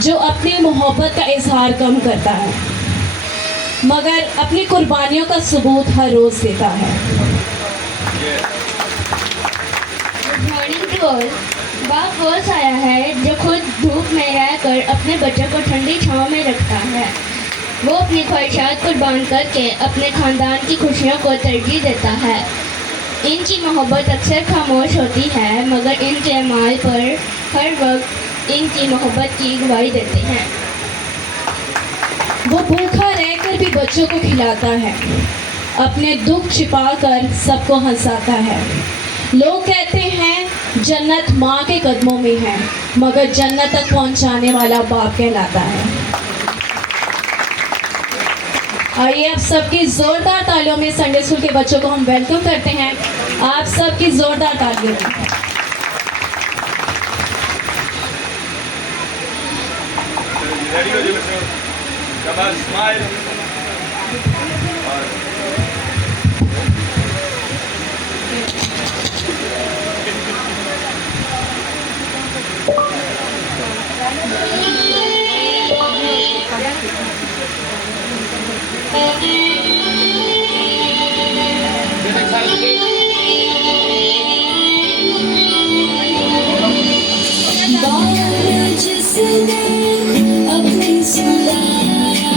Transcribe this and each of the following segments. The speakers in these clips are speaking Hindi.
जो अपनी मोहब्बत का इजहार कम करता है मगर अपनी कुर्बानियों का सबूत हर रोज़ देता है। Good morning to all. बाप वो साया है जो खुद धूप में रहकर अपने बच्चों को ठंडी छांव में रखता है। वो अपनी ख्वाहिशात कुर्बान करके अपने ख़ानदान की खुशियों को तरजीह देता है। इनकी मोहब्बत अक्सर खामोश होती है मगर इनके अमाल पर हर वक्त इनकी मोहब्बत की गवाही देते हैं। वो भूखा रहकर भी बच्चों को खिलाता है, अपने दुख छिपाकर सबको हंसाता है। लोग कहते हैं जन्नत माँ के कदमों में है मगर जन्नत तक पहुँचाने वाला बाप कहलाता है। आइए आप सबकी जोरदार तालियों में संडे स्कूल के बच्चों को हम वेलकम करते हैं। आप सबकी जोरदार तालियों में। रेडी हो जाओ बच्चों, शाबाश, स्माइल। जिसने अपनी सुलाया,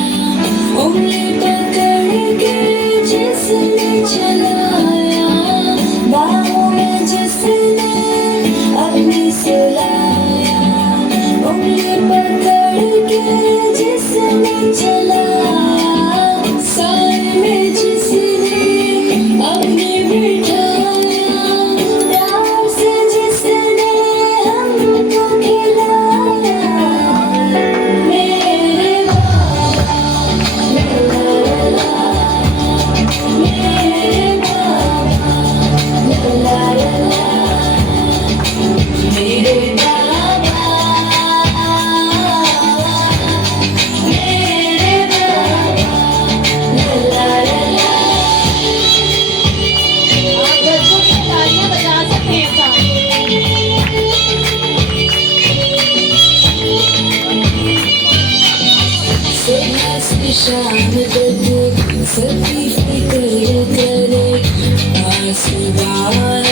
उंगली पकड़ के जिसने चलाया, बाहों में जिसने अपनी सुलाया, उंगली पकड़ के जिसने चलाया, साए में जिसने अपनी बिठाया, प्यार से जिसने हमको खिलाया, मेरे बाबा ला ला ला, मेरे बाबा ला ला ला, मेरे बाबा, मेरे बाबा ला ला ला। आप बच्चों की तालियां बजा सकते हैं साथ। सुबह से शाम तक सभी फिक्र करे आसुदार